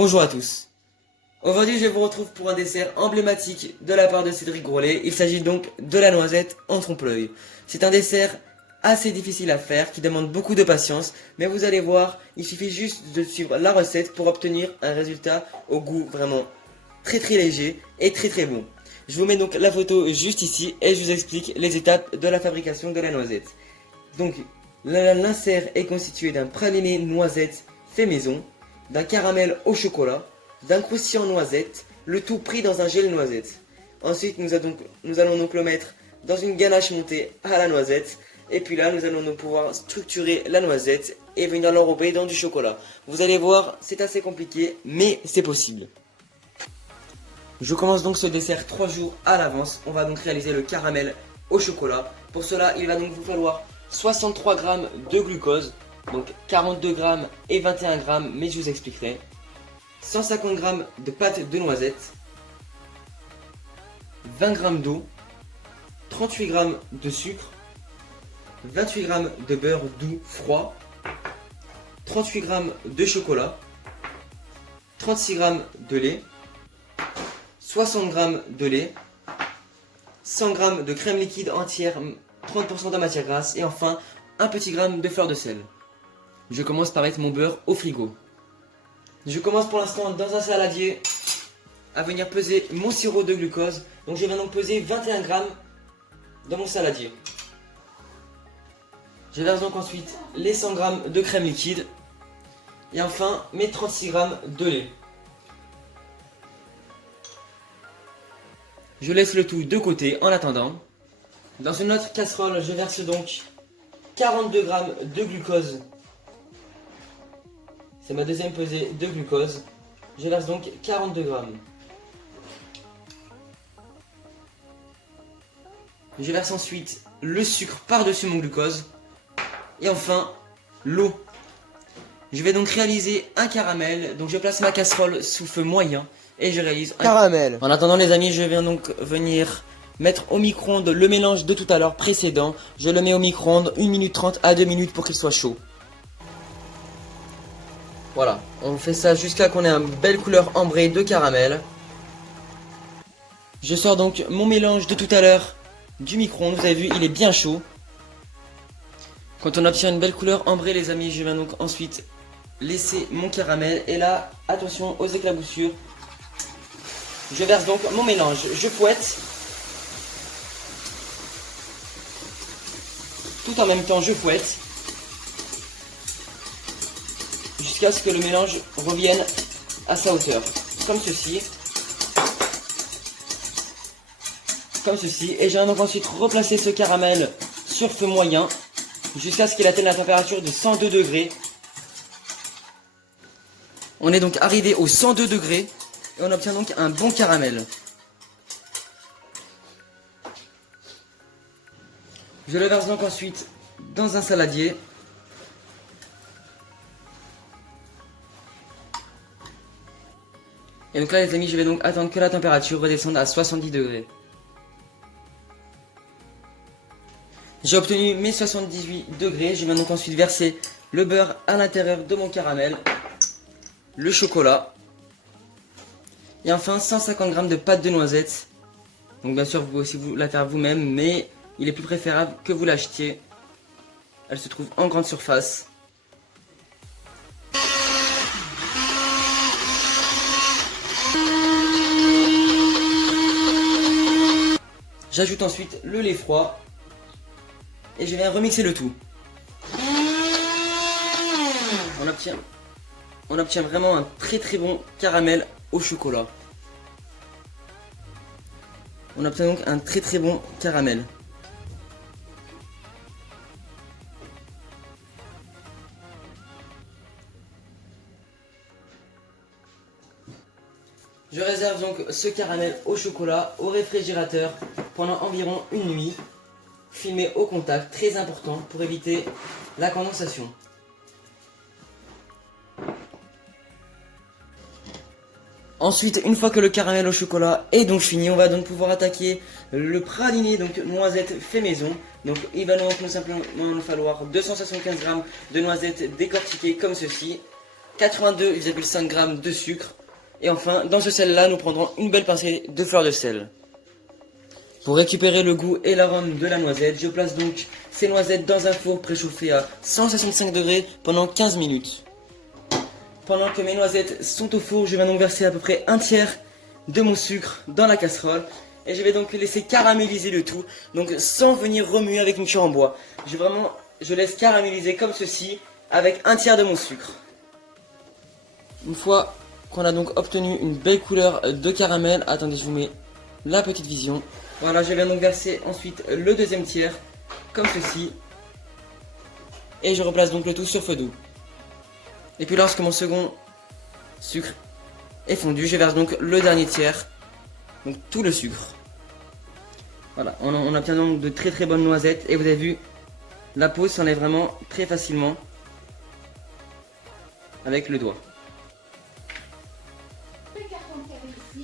Bonjour à tous. Aujourd'hui, je vous retrouve pour un dessert emblématique de la part de Cédric Grolet. Il s'agit donc de la noisette en trompe-l'œil. C'est un dessert assez difficile à faire, qui demande beaucoup de patience, mais vous allez voir, il suffit juste de suivre la recette pour obtenir un résultat au goût vraiment très léger et très bon. Je vous mets donc la photo juste ici et je vous explique les étapes de la fabrication de la noisette. Donc, l'insert est constitué d'un praliné noisette fait maison, d'un caramel au chocolat, d'un croustillant noisette, le tout pris dans un gel noisette. Ensuite, nous allons donc le mettre dans une ganache montée à la noisette. Et puis là, nous allons donc pouvoir structurer la noisette et venir l'enrober dans du chocolat. Vous allez voir, c'est assez compliqué, mais c'est possible. Je commence donc ce dessert 3 jours à l'avance. On va donc réaliser le caramel au chocolat. Pour cela, il va donc vous falloir 63 g de glucose, donc 42 g et 21 g, mais je vous expliquerai. 150 g de pâte de noisette, 20 g d'eau, 38 g de sucre, 28 g de beurre doux froid, 38 g de chocolat, 36 g de lait, 60 g de lait, 100 g de crème liquide entière, 30% de matière grasse et enfin un petit gramme de fleur de sel. Je commence par mettre mon beurre au frigo. Je commence pour l'instant dans un saladier à venir peser mon sirop de glucose. Donc je vais donc peser 21 g dans mon saladier. Je verse donc ensuite les 100 g de crème liquide et enfin mes 36 g de lait. Je laisse le tout de côté en attendant. Dans une autre casserole, je verse donc 42 g de glucose. C'est ma deuxième pesée de glucose. Je verse donc 42 g. Je verse ensuite le sucre par-dessus mon glucose. Et enfin, l'eau. Je vais donc réaliser un caramel. Donc je place ma casserole sous feu moyen et je réalise un caramel. En attendant les amis, je vais donc venir mettre au micro-ondes le mélange de tout à l'heure précédent. Je le mets au micro-ondes 1 minute 30 à 2 minutes pour qu'il soit chaud. Voilà, on fait ça jusqu'à qu'on ait une belle couleur ambrée de caramel. Je sors donc mon mélange de tout à l'heure du micro-ondes. Vous avez vu, il est bien chaud. Quand on obtient une belle couleur ambrée les amis, je vais donc ensuite laisser mon caramel. Et là, attention aux éclaboussures. Je verse donc mon mélange, je fouette. Tout en même temps, je fouette. Jusqu'à ce que le mélange revienne à sa hauteur. Comme ceci. Comme ceci. Et je vais donc ensuite replacer ce caramel sur feu moyen. Jusqu'à ce qu'il atteigne la température de 102 degrés. On est donc arrivé aux 102 degrés. Et on obtient donc un bon caramel. Je le verse donc ensuite dans un saladier. Et donc là les amis, je vais donc attendre que la température redescende à 70 degrés. J'ai obtenu mes 78 degrés. Je vais donc ensuite verser le beurre à l'intérieur de mon caramel, le chocolat et enfin 150 g de pâte de noisette. Donc bien sûr vous pouvez aussi la faire vous-même, mais il est plus préférable que vous l'achetiez. Elle se trouve en grande surface. J'ajoute ensuite le lait froid et je viens remixer le tout. On obtient vraiment un très bon caramel au chocolat. On obtient donc un très bon caramel. Je réserve donc ce caramel au chocolat au réfrigérateur pendant environ une nuit. Filmé au contact, très important pour éviter la condensation. Ensuite, une fois que le caramel au chocolat est donc fini, on va donc pouvoir attaquer le praliné, donc noisette fait maison. Donc il va donc nous simplement nous falloir 275 g de noisettes décortiquées comme ceci. 82,5 g de sucre. Et enfin, dans ce sel-là, nous prendrons une belle pincée de fleur de sel. Pour récupérer le goût et l'arôme de la noisette, je place donc ces noisettes dans un four préchauffé à 165 degrés pendant 15 minutes. Pendant que mes noisettes sont au four, je vais donc verser à peu près un tiers de mon sucre dans la casserole. Et je vais donc laisser caraméliser le tout, donc sans venir remuer avec une cuillère en bois. Je laisse caraméliser comme ceci, avec un tiers de mon sucre. Une fois qu'on a donc obtenu une belle couleur de caramel, attendez, je vous mets la petite vision. Voilà, je viens donc verser ensuite le deuxième tiers, comme ceci. Et je replace donc le tout sur feu doux. Et puis lorsque mon second sucre est fondu, je verse donc le dernier tiers, donc tout le sucre. Voilà, on obtient donc de très très bonnes noisettes. Et vous avez vu, la peau s'enlève vraiment très facilement avec le doigt.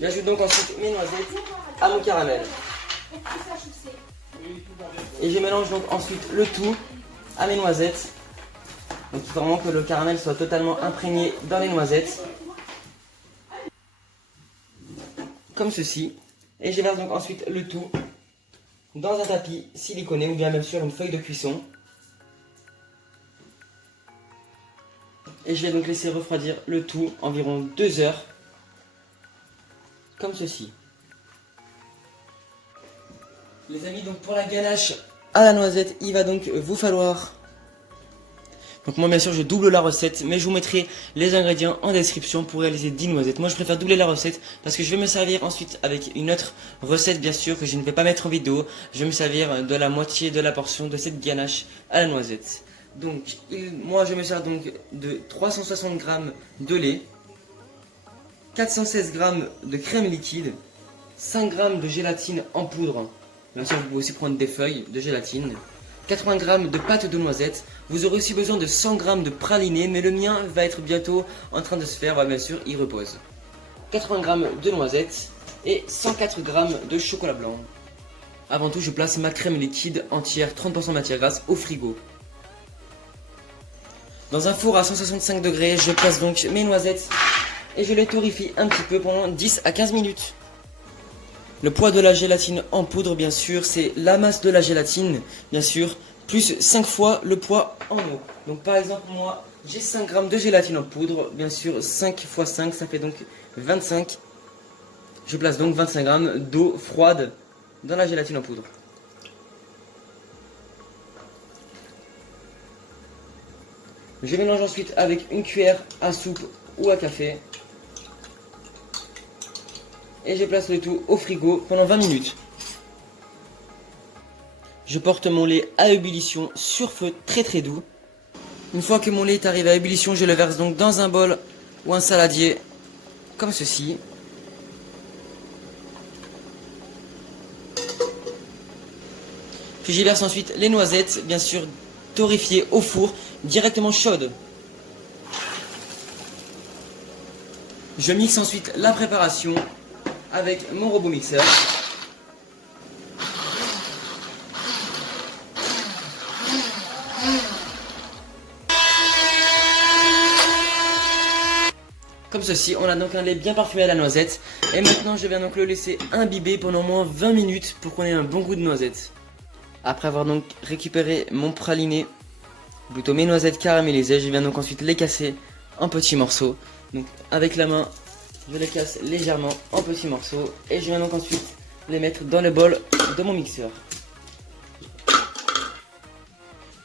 J'ajoute donc ensuite mes noisettes à mon caramel. Et je mélange donc ensuite le tout à mes noisettes. Donc il faut vraiment que le caramel soit totalement imprégné dans les noisettes. Comme ceci. Et je verse donc ensuite le tout dans un tapis siliconé ou bien sur une feuille de cuisson. Et je vais donc laisser refroidir le tout environ 2 heures. Comme ceci. Les amis, donc pour la ganache à la noisette, il va donc vous falloir... Donc moi bien sûr je double la recette, mais je vous mettrai les ingrédients en description pour réaliser 10 noisettes. Moi je préfère doubler la recette parce que je vais me servir ensuite avec une autre recette bien sûr que je ne vais pas mettre en vidéo. Je vais me servir de la moitié de la portion de cette ganache à la noisette. Donc moi je me sers donc de 360 g de lait, 416 g de crème liquide, 5 g de gélatine en poudre. Bien sûr vous pouvez aussi prendre des feuilles de gélatine. 80 g de pâte de noisette. Vous aurez aussi besoin de 100 g de praliné, mais le mien va être bientôt en train de se faire, bien sûr, il repose. 80 g de noisettes et 104 g de chocolat blanc. Avant tout, je place ma crème liquide entière, 30% matière grasse, au frigo. Dans un four à 165 degrés, je place donc mes noisettes et je les torréfie un petit peu pendant 10 à 15 minutes. Le poids de la gélatine en poudre, bien sûr, c'est la masse de la gélatine, bien sûr, plus 5 fois le poids en eau. Donc par exemple, moi, j'ai 5 g de gélatine en poudre, bien sûr, 5 x 5, ça fait donc 25. Je place donc 25 g d'eau froide dans la gélatine en poudre. Je mélange ensuite avec une cuillère à soupe ou à café. Et je place le tout au frigo pendant 20 minutes. Je porte mon lait à ébullition sur feu très très doux. Une fois que mon lait est arrivé à ébullition, je le verse donc dans un bol ou un saladier, comme ceci. Puis j'y verse ensuite les noisettes, bien sûr torréfiées au four, directement chaudes. Je mixe ensuite la préparation avec mon robot mixeur. Comme ceci, on a donc un lait bien parfumé à la noisette. Et maintenant, je viens donc le laisser imbiber pendant au moins 20 minutes pour qu'on ait un bon goût de noisette. Après avoir donc récupéré mon praliné, plutôt mes noisettes caramélisées, je viens donc ensuite les casser en petits morceaux. Donc avec la main, je les casse légèrement en petits morceaux et je viens donc ensuite les mettre dans le bol de mon mixeur.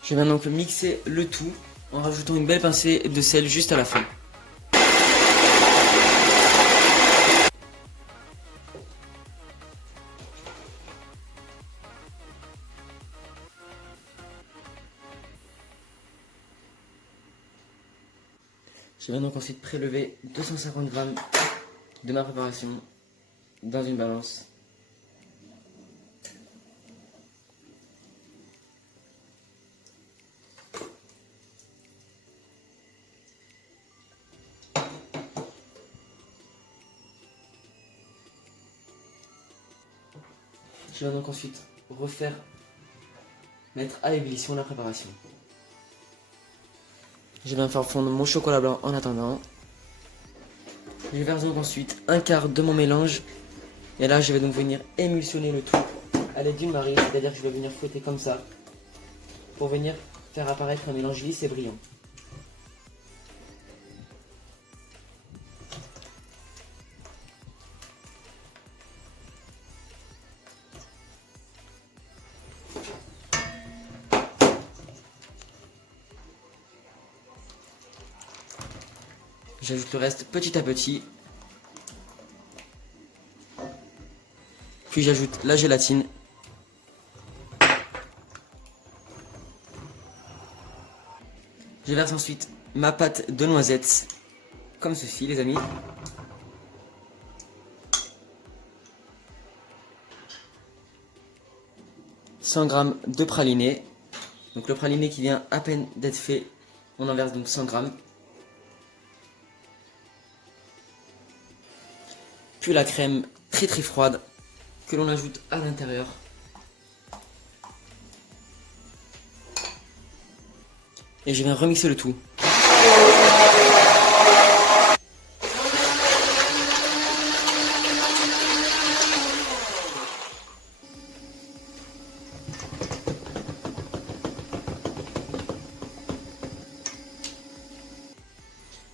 Je viens donc mixer le tout en rajoutant une belle pincée de sel juste à la fin. Je viens donc ensuite prélever 250 g de ma préparation dans une balance. Je vais donc ensuite mettre à ébullition la préparation. Je viens faire fondre mon chocolat blanc en attendant. Je verse donc ensuite un quart de mon mélange. Et là, je vais donc venir émulsionner le tout à l'aide d'une marée, c'est-à-dire que je vais venir fouetter comme ça pour venir faire apparaître un mélange lisse et brillant. J'ajoute le reste petit à petit. Puis j'ajoute la gélatine. Je verse ensuite ma pâte de noisettes, comme ceci les amis. « 100 g de praliné. Donc le praliné qui vient à peine d'être fait, on en verse donc 100 g. Puis la crème très très froide que l'on ajoute à l'intérieur. Et je viens remixer le tout.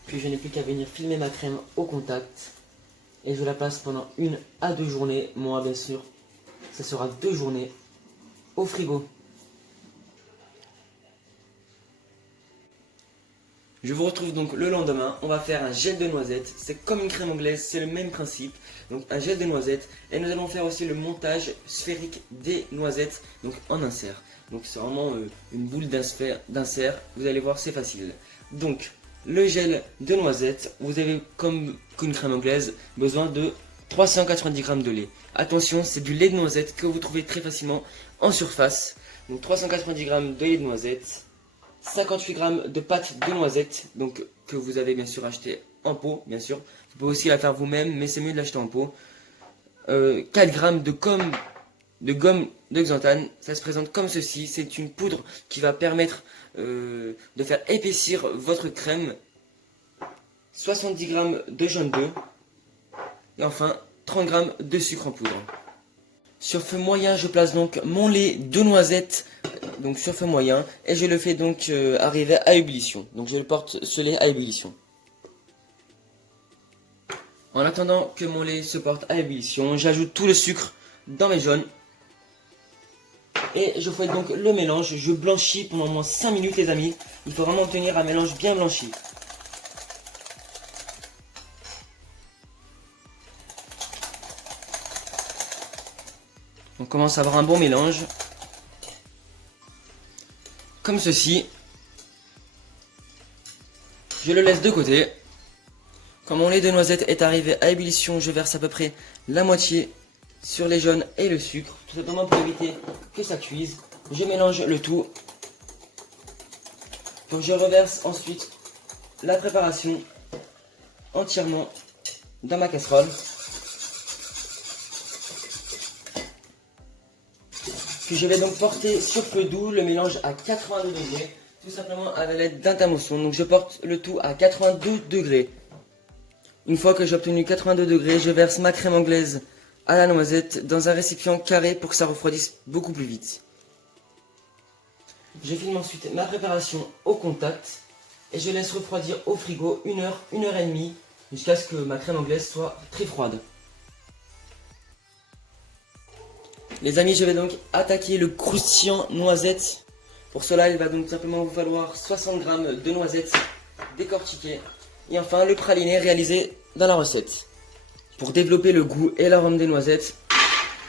Puis je n'ai plus qu'à venir filmer ma crème au contact. Et je la place pendant 1 à 2 journées. Moi bien sûr, ça sera 2 journées au frigo. Je vous retrouve donc le lendemain, on va faire un gel de noisettes, c'est comme une crème anglaise, c'est le même principe, donc un gel de noisettes, et nous allons faire aussi le montage sphérique des noisettes, donc en insert. Donc c'est vraiment une boule d'insert, vous allez voir c'est facile. Donc le gel de noisettes, vous avez comme une crème anglaise besoin de 390 g de lait. Attention, c'est du lait de noisette que vous trouvez très facilement en surface, donc 390 g de lait de noisette. 58 g de pâte de noisette, donc que vous avez bien sûr acheté en pot, bien sûr. Vous pouvez aussi la faire vous-même, mais c'est mieux de l'acheter en pot. 4 g de gomme de xanthane, ça se présente comme ceci. C'est une poudre qui va permettre de faire épaissir votre crème. 70 g de jaune d'œuf. Et enfin, 30 g de sucre en poudre. Sur feu moyen, je place donc mon lait de noisette, donc sur feu moyen, et je le fais donc arriver à ébullition. Donc je le porte ce lait à ébullition. En attendant que mon lait se porte à ébullition, j'ajoute tout le sucre dans mes jaunes. Et je fouette donc le mélange, je blanchis pendant au moins 5 minutes les amis. Il faut vraiment obtenir un mélange bien blanchi. On commence à avoir un bon mélange. Comme ceci. Je le laisse de côté. Quand mon lait de noisette est arrivé à ébullition, je verse à peu près la moitié sur les jaunes et le sucre. Tout simplement pour éviter que ça cuise. Je mélange le tout. Donc je reverse ensuite la préparation entièrement dans ma casserole. Puis je vais donc porter sur feu doux le mélange à 82 degrés, tout simplement à l'aide d'un tamousson. Donc je porte le tout à 82 degrés. Une fois que j'ai obtenu 82 degrés, je verse ma crème anglaise à la noisette dans un récipient carré pour que ça refroidisse beaucoup plus vite. Je filme ensuite ma préparation au contact et je laisse refroidir au frigo 1 heure, 1 heure et demie jusqu'à ce que ma crème anglaise soit très froide. Les amis, je vais donc attaquer le croustillant noisette. Pour cela, il va donc simplement vous falloir 60 g de noisettes décortiquées. Et enfin, le praliné réalisé dans la recette. Pour développer le goût et l'arôme des noisettes,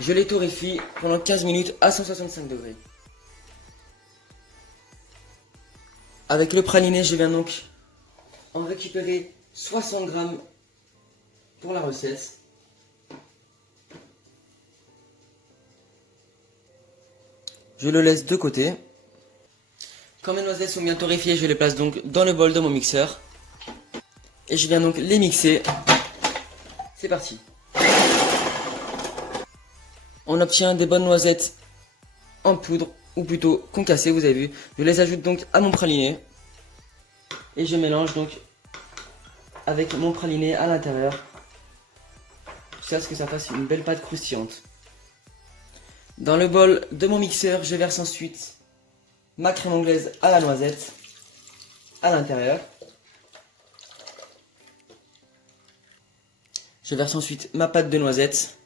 je les torréfie pendant 15 minutes à 165 degrés. Avec le praliné, je viens donc en récupérer 60 g pour la recette. Je le laisse de côté. Quand mes noisettes sont bien torréfiées, je les place donc dans le bol de mon mixeur. Et je viens donc les mixer. C'est parti. On obtient des bonnes noisettes en poudre, ou plutôt concassées, vous avez vu. Je les ajoute donc à mon praliné. Et je mélange donc avec mon praliné à l'intérieur, jusqu'à ce que ça fasse une belle pâte croustillante. Dans le bol de mon mixeur, je verse ensuite ma crème anglaise à la noisette à l'intérieur. Je verse ensuite ma pâte de noisette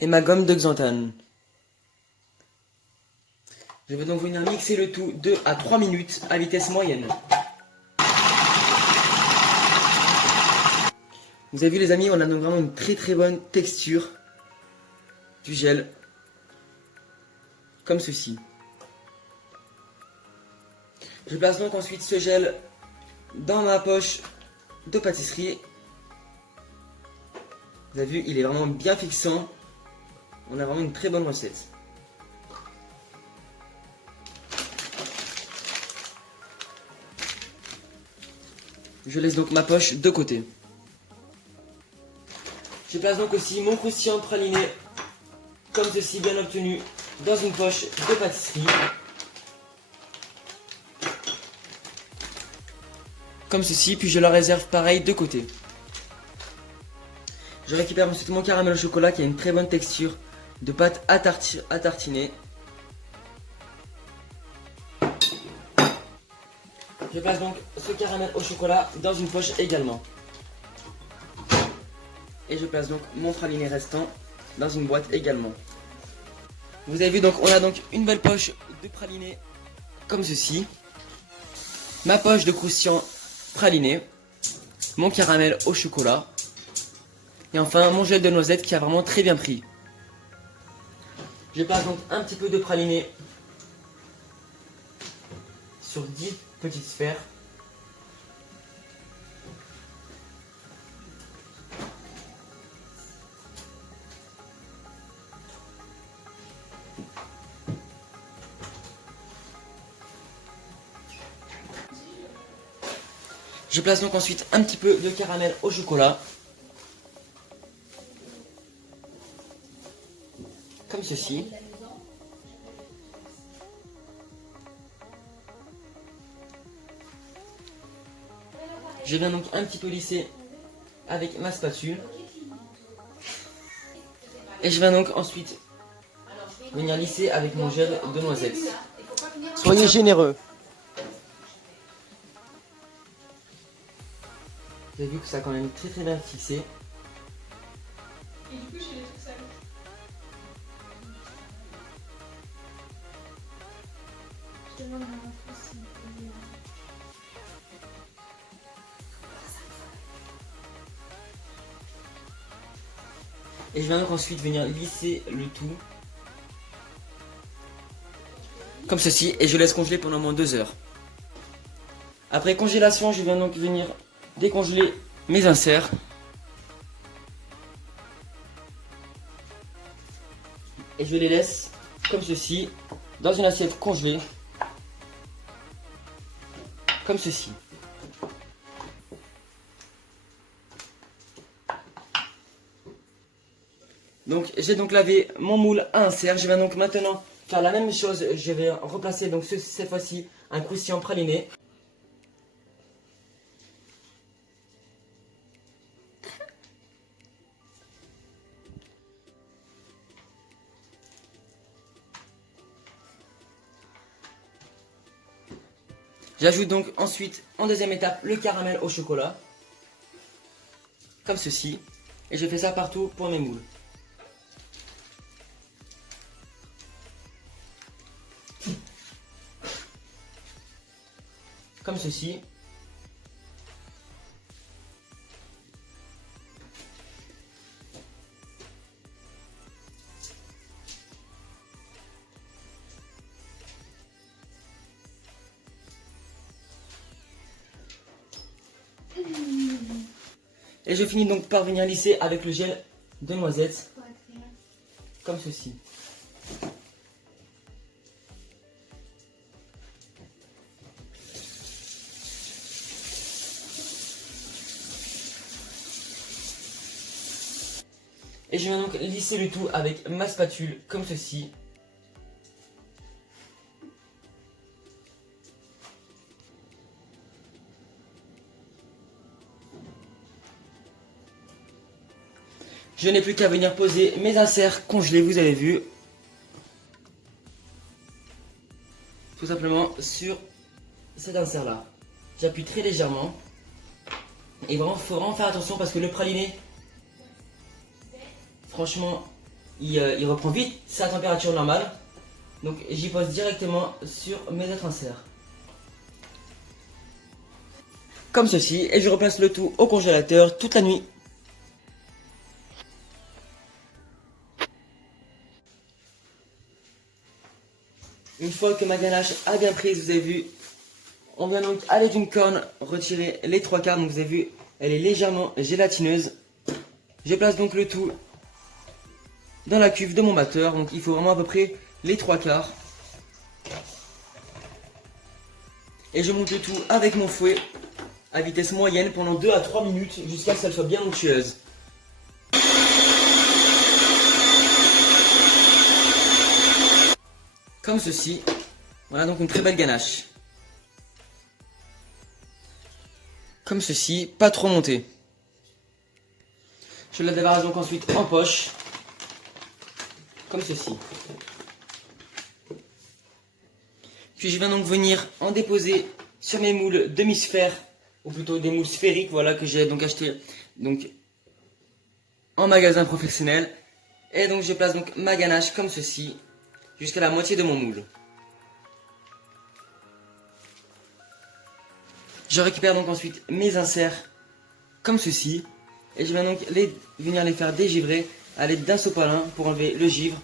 et ma gomme de xanthane. Je vais donc venir mixer le tout 2 à 3 minutes à vitesse moyenne. Vous avez vu les amis, on a donc vraiment une très bonne texture du gel, comme ceci. Je place donc ensuite ce gel dans ma poche de pâtisserie. Vous avez vu, il est vraiment bien fixant. On a vraiment une très bonne recette. Je laisse donc ma poche de côté. Je place donc aussi mon croustillant praliné, comme ceci, bien obtenu, dans une poche de pâtisserie. Comme ceci, puis je la réserve pareil de côté. Je récupère ensuite mon caramel au chocolat qui a une très bonne texture de pâte à tartiner. Je place donc ce caramel au chocolat dans une poche également. Et je place donc mon praliné restant dans une boîte également. Vous avez vu, donc on a donc une belle poche de praliné comme ceci. Ma poche de croustillant praliné. Mon caramel au chocolat. Et enfin mon gel de noisette qui a vraiment très bien pris. Je place donc un petit peu de praliné sur 10 petites sphères. Je place donc ensuite un petit peu de caramel au chocolat. Comme ceci. Je viens donc un petit peu lisser avec ma spatule. Et je viens donc ensuite venir lisser avec mon gel de noisette. Soyez généreux. Vous avez vu que ça a quand même très bien fixé. Et du coup, j'ai les trucs salés. Je demande à ma fille si elle peut. Et je viens donc ensuite venir lisser le tout. Comme ceci. Et je laisse congeler pendant au moins 2 heures. Après congélation, je viens donc venir décongeler mes inserts. Et je les laisse comme ceci dans une assiette congelée. Comme ceci. Donc j'ai donc lavé mon moule à insert. Je vais donc maintenant faire la même chose. Je vais replacer donc cette fois-ci un croustillant praliné. J'ajoute donc ensuite en deuxième étape le caramel au chocolat. Comme ceci. Et je fais ça partout pour mes moules. Comme ceci. Et je finis donc par venir lisser avec le gel de noisette. Comme ceci. Et je viens donc lisser le tout avec ma spatule comme ceci. Je n'ai plus qu'à venir poser mes inserts congelés, vous avez vu. Tout simplement sur cet insert là. J'appuie très légèrement. Et vraiment, il faut vraiment faire attention parce que le praliné, franchement, il reprend vite sa température normale. Donc j'y pose directement sur mes autres inserts. Comme ceci, et je replace le tout au congélateur toute la nuit. Une fois que ma ganache a bien prise, vous avez vu, on vient donc à l'aide d'une corne retirer les 3/4. Donc vous avez vu, elle est légèrement gélatineuse. Je place donc le tout dans la cuve de mon batteur. Donc il faut vraiment à peu près les 3/4. Et je monte le tout avec mon fouet à vitesse moyenne pendant 2 à 3 minutes jusqu'à ce qu'elle soit bien onctueuse. Comme ceci. Voilà donc une très belle ganache. Comme ceci, pas trop monté. Je la débarrasse donc ensuite en poche. Comme ceci. Puis je viens donc venir en déposer sur mes moules demi-sphères, ou plutôt des moules sphériques, voilà, que j'ai donc acheté donc, en magasin professionnel. Et donc je place donc ma ganache comme ceci, jusqu'à la moitié de mon moule. Je récupère donc ensuite mes inserts comme ceci. Et je viens donc venir les faire dégivrer à l'aide d'un sopalin pour enlever le givre.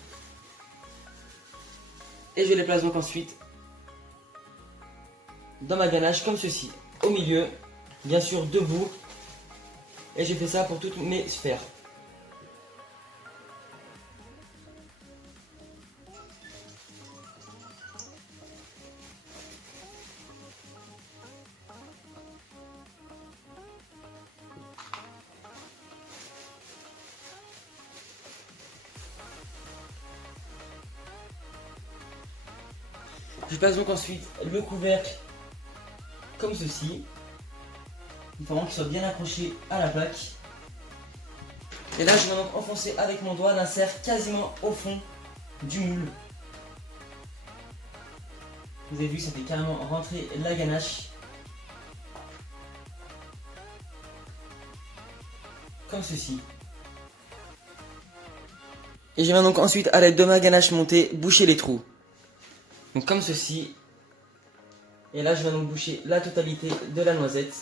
Et je les place donc ensuite dans ma ganache comme ceci, au milieu, bien sûr debout. Et je fais ça pour toutes mes sphères. Je passe donc ensuite le couvercle comme ceci. Il faut vraiment qu'il soit bien accroché à la plaque. Et là je vais donc enfoncer avec mon doigt l'insert quasiment au fond du moule. Vous avez vu, ça fait carrément rentrer la ganache. Comme ceci. Et je viens donc ensuite à l'aide de ma ganache montée boucher les trous. Donc comme ceci. Et là je viens donc boucher la totalité de la noisette.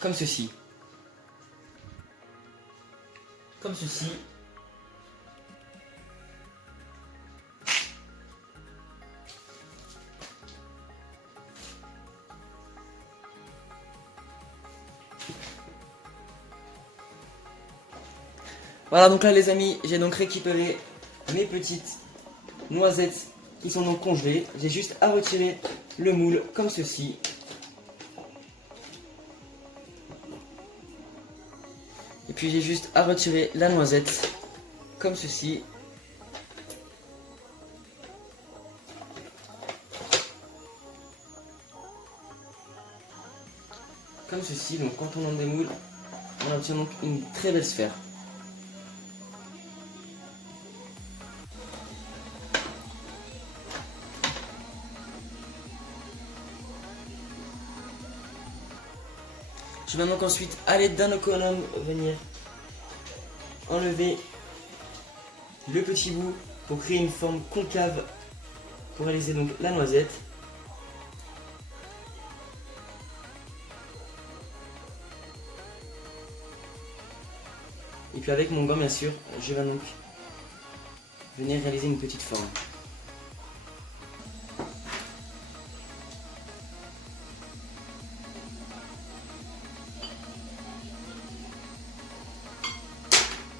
Comme ceci. Comme ceci. Voilà donc là les amis, j'ai donc récupéré mes petites noisettes qui sont donc congelées. J'ai juste à retirer le moule comme ceci. Et puis j'ai juste à retirer la noisette comme ceci. Comme ceci, donc quand on en démoule, on obtient donc une très belle sphère. Je vais donc ensuite à l'aide d'un économe venir enlever le petit bout pour créer une forme concave pour réaliser donc la noisette. Et puis avec mon gant bien sûr, je vais donc venir réaliser une petite forme.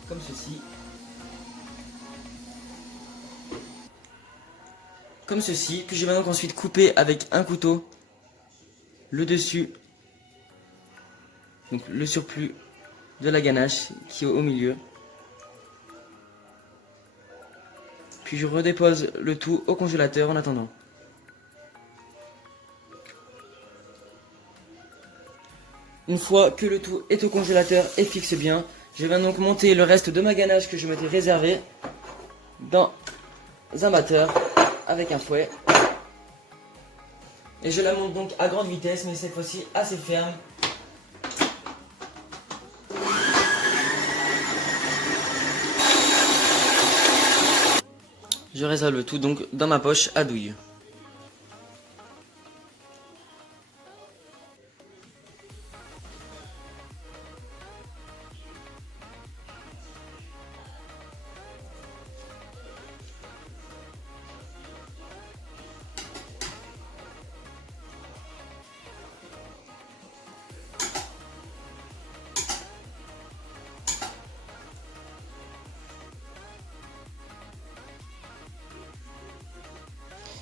Comme ceci. Comme ceci, puis je vais donc ensuite couper avec un couteau le dessus, donc le surplus de la ganache qui est au milieu. Puis je redépose le tout au congélateur en attendant. Une fois que le tout est au congélateur et fixe bien, Je vais donc monter le reste de ma ganache que je m'étais réservé dans un batteur avec un fouet. Et je la monte donc à grande vitesse, mais cette fois-ci assez ferme. Je réserve le tout donc dans ma poche à douille.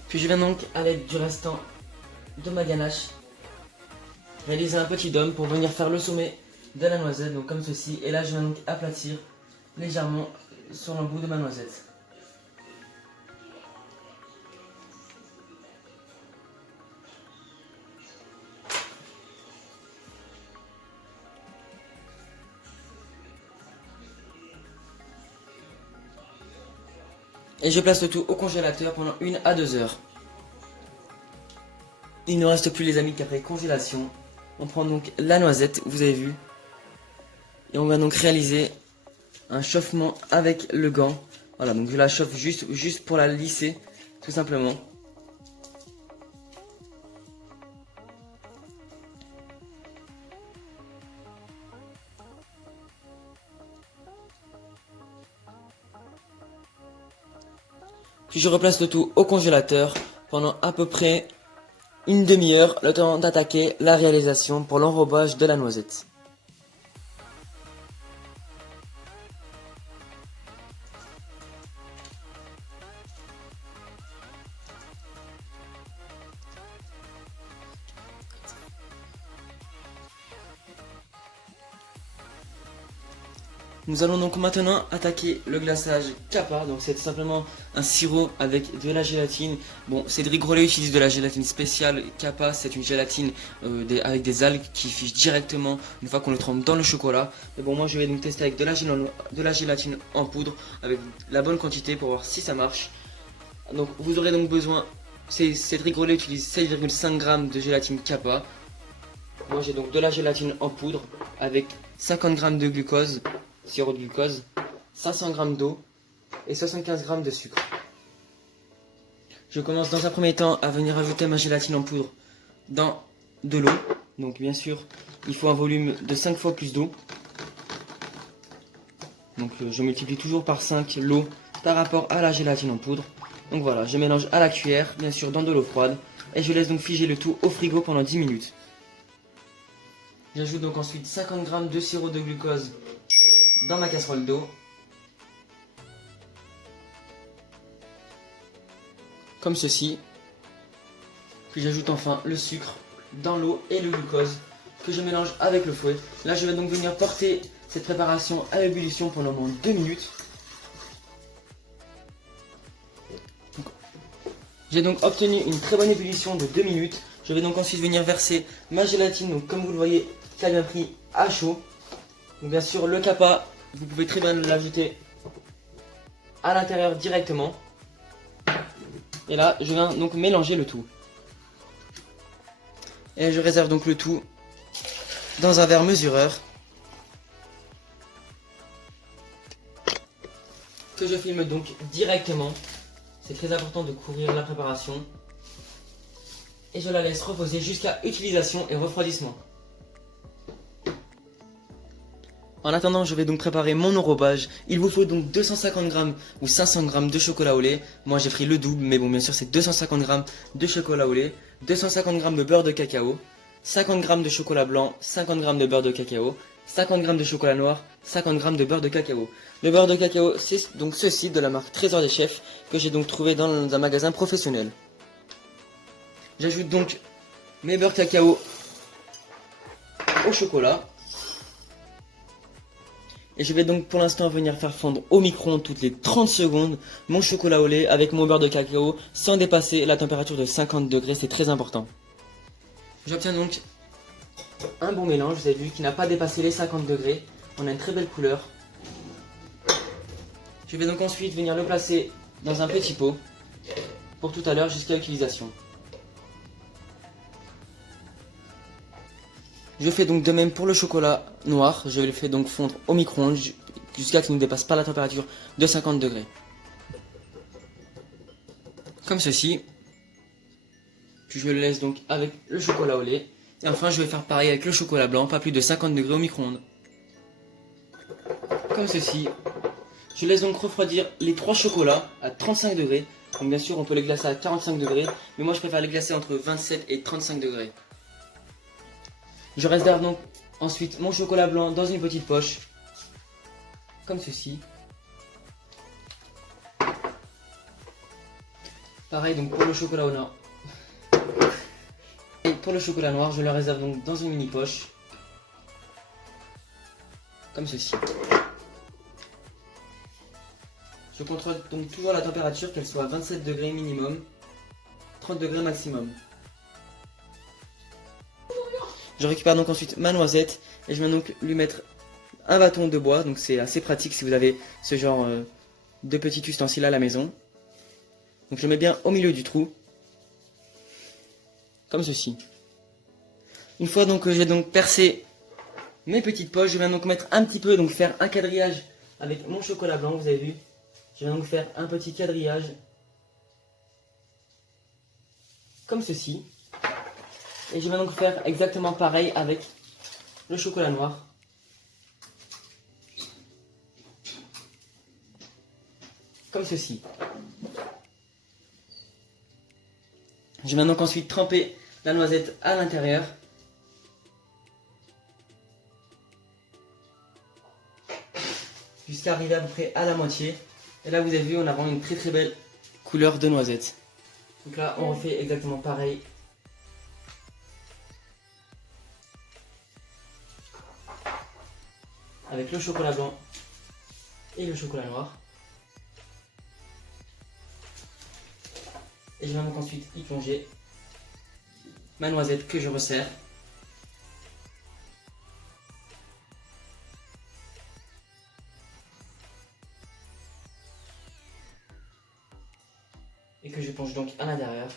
Puis je viens donc à l'aide du restant de ma ganache réaliser un petit dôme pour venir faire le sommet de la noisette, donc comme ceci. Et là je viens donc aplatir légèrement sur le bout de ma noisette. Et je place le tout au congélateur pendant 1 à 2 heures. Il ne reste plus les amis qu'après congélation. On prend donc la noisette, vous avez vu. Et on va donc réaliser un chauffement avec le gant. Voilà, donc je la chauffe juste pour la lisser, tout simplement. Puis je replace le tout au congélateur pendant à peu près une demi-heure, le temps d'attaquer la réalisation pour l'enrobage de la noisette. Nous allons donc maintenant attaquer le glaçage Kappa, donc c'est tout simplement un sirop avec de la gélatine. Bon, Cédric Grolet utilise de la gélatine spéciale Kappa, c'est une gélatine avec des algues qui fichent directement une fois qu'on le trempe dans le chocolat. Mais bon, moi je vais donc tester avec de la gélatine en poudre, avec la bonne quantité pour voir si ça marche. Donc vous aurez donc besoin, Cédric Grolet utilise 7,5 g de gélatine Kappa. Moi j'ai donc de la gélatine en poudre avec 50 g de glucose, sirop de glucose, 500 g d'eau et 75 g de sucre. Je commence dans un premier temps à venir ajouter ma gélatine en poudre dans de l'eau. Donc bien sûr, il faut un volume de 5 fois plus d'eau. Donc je multiplie toujours par 5 l'eau par rapport à la gélatine en poudre. Donc voilà, je mélange à la cuillère, bien sûr dans de l'eau froide. Et je laisse donc figer le tout au frigo pendant 10 minutes. J'ajoute donc ensuite 50 g de sirop de glucose dans ma casserole d'eau. Comme ceci. Puis j'ajoute enfin le sucre dans l'eau et le glucose que je mélange avec le fouet. Là je vais donc venir porter cette préparation à l'ébullition pendant au moins 2 minutes. J'ai donc obtenu une très bonne ébullition de 2 minutes. Je vais donc ensuite venir verser ma gélatine, donc comme vous le voyez, qui a bien pris à chaud. Donc bien sûr le Kappa, vous pouvez très bien l'ajouter à l'intérieur directement. Et là je viens donc mélanger le tout. Et je réserve donc le tout dans un verre mesureur que je filme donc directement. C'est très important de couvrir la préparation. Et je la laisse reposer jusqu'à utilisation et refroidissement. En attendant, je vais donc préparer mon enrobage. Il vous faut donc 250 g ou 500 g de chocolat au lait. Moi j'ai pris le double, mais bon bien sûr c'est 250 g de chocolat au lait, 250 g de beurre de cacao, 50 g de chocolat blanc, 50 g de beurre de cacao, 50 g de chocolat noir, 50 g de beurre de cacao. Le beurre de cacao, c'est donc ceci de la marque Trésor des Chefs que j'ai donc trouvé dans un magasin professionnel. J'ajoute donc mes beurres cacao au chocolat. Et je vais donc pour l'instant venir faire fondre au micro-ondes toutes les 30 secondes mon chocolat au lait avec mon beurre de cacao sans dépasser la température de 50 degrés, c'est très important. J'obtiens donc un bon mélange, vous avez vu, qui n'a pas dépassé les 50 degrés. On a une très belle couleur. Je vais donc ensuite venir le placer dans un petit pot pour tout à l'heure jusqu'à l'utilisation. Je fais donc de même pour le chocolat noir. Je le fais donc fondre au micro-ondes jusqu'à ce qu'il ne dépasse pas la température de 50 degrés. Comme ceci. Puis je le laisse donc avec le chocolat au lait. Et enfin je vais faire pareil avec le chocolat blanc, pas plus de 50 degrés au micro-ondes. Comme ceci. Je laisse donc refroidir les 3 chocolats à 35 degrés. Donc bien sûr on peut les glacer à 45 degrés. Mais moi je préfère les glacer entre 27 et 35 degrés. Je réserve donc ensuite mon chocolat blanc dans une petite poche. Comme ceci. Pareil donc pour le chocolat au noir. Et pour le chocolat noir, je le réserve donc dans une mini poche. Comme ceci. Je contrôle donc toujours la température, qu'elle soit à 27 degrés minimum, 30 degrés maximum. Je récupère donc ensuite ma noisette et je vais donc lui mettre un bâton de bois. Donc c'est assez pratique si vous avez ce genre de petit ustensile à la maison. Donc je le mets bien au milieu du trou. Comme ceci. Une fois donc que j'ai donc percé mes petites poches, je vais donc mettre un petit peu, donc faire un quadrillage avec mon chocolat blanc, vous avez vu. Je vais donc faire un petit quadrillage comme ceci. Et je vais donc faire exactement pareil avec le chocolat noir. Comme ceci. Je vais donc ensuite tremper la noisette à l'intérieur. Jusqu'à arriver à peu près à la moitié. Et là vous avez vu, on a vraiment une très belle couleur de noisette. Donc là on refait exactement pareil. Avec le chocolat blanc et le chocolat noir. Et je vais donc ensuite y plonger ma noisette que je resserre. Et que je plonge donc à l'intérieur.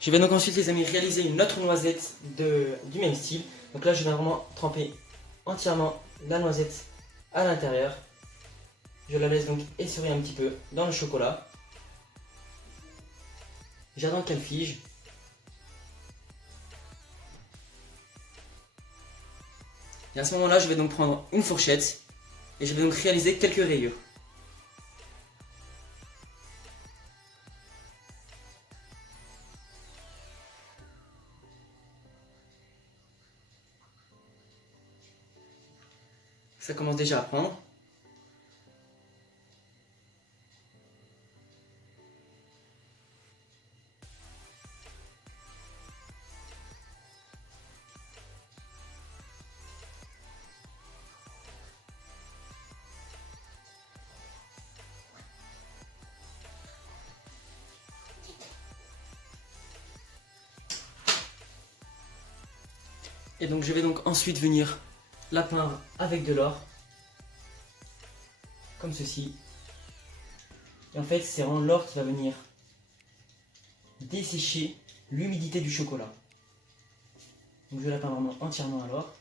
Je vais donc ensuite les amis réaliser une autre noisette du même style. Donc là je vais vraiment tremper entièrement la noisette à l'intérieur. Je la laisse donc essurer un petit peu dans le chocolat. J'attends qu'elle fige. Et à ce moment là je vais donc prendre une fourchette et je vais donc réaliser quelques rayures. Ça commence déjà à prendre. Et donc je vais donc ensuite venir la peindre avec de l'or. Comme ceci. Et en fait c'est vraiment l'or qui va venir dessécher l'humidité du chocolat. Donc je la peins vraiment entièrement à l'or.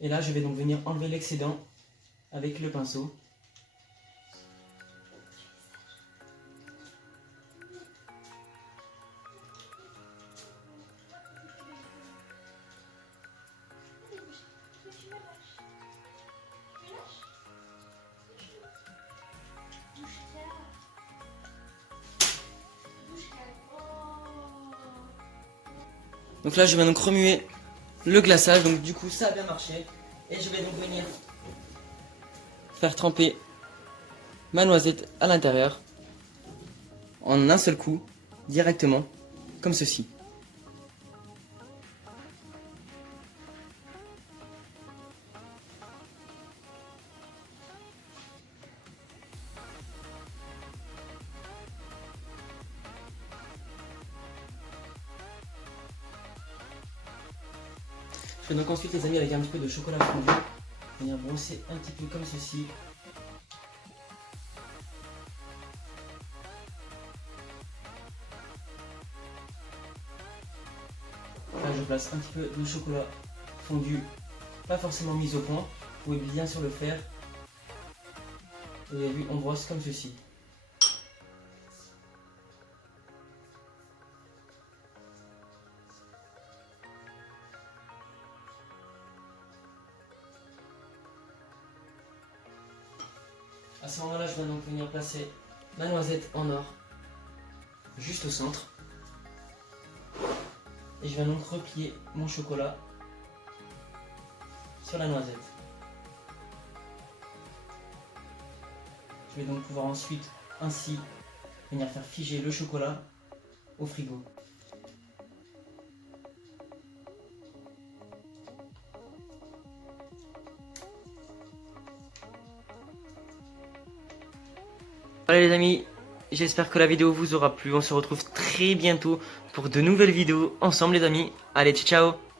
Et là je vais donc venir enlever l'excédent avec le pinceau. Donc là je vais donc remuer le glaçage, donc du coup ça a bien marché. Et je vais donc venir faire tremper ma noisette à l'intérieur en un seul coup, directement, comme ceci. Je vais donc ensuite les amis avec un petit peu de chocolat fondu venir brosser un petit peu comme ceci. Là je place un petit peu de chocolat fondu, pas forcément mis au point, vous pouvez bien sûr le faire. Vous avez vu, on brosse comme ceci. À ce moment-là, je vais donc venir placer ma noisette en or, juste au centre. Et je vais donc replier mon chocolat sur la noisette. Je vais donc pouvoir ensuite, ainsi, venir faire figer le chocolat au frigo. Voilà les amis, j'espère que la vidéo vous aura plu. On se retrouve très bientôt pour de nouvelles vidéos ensemble les amis. Allez, ciao ciao!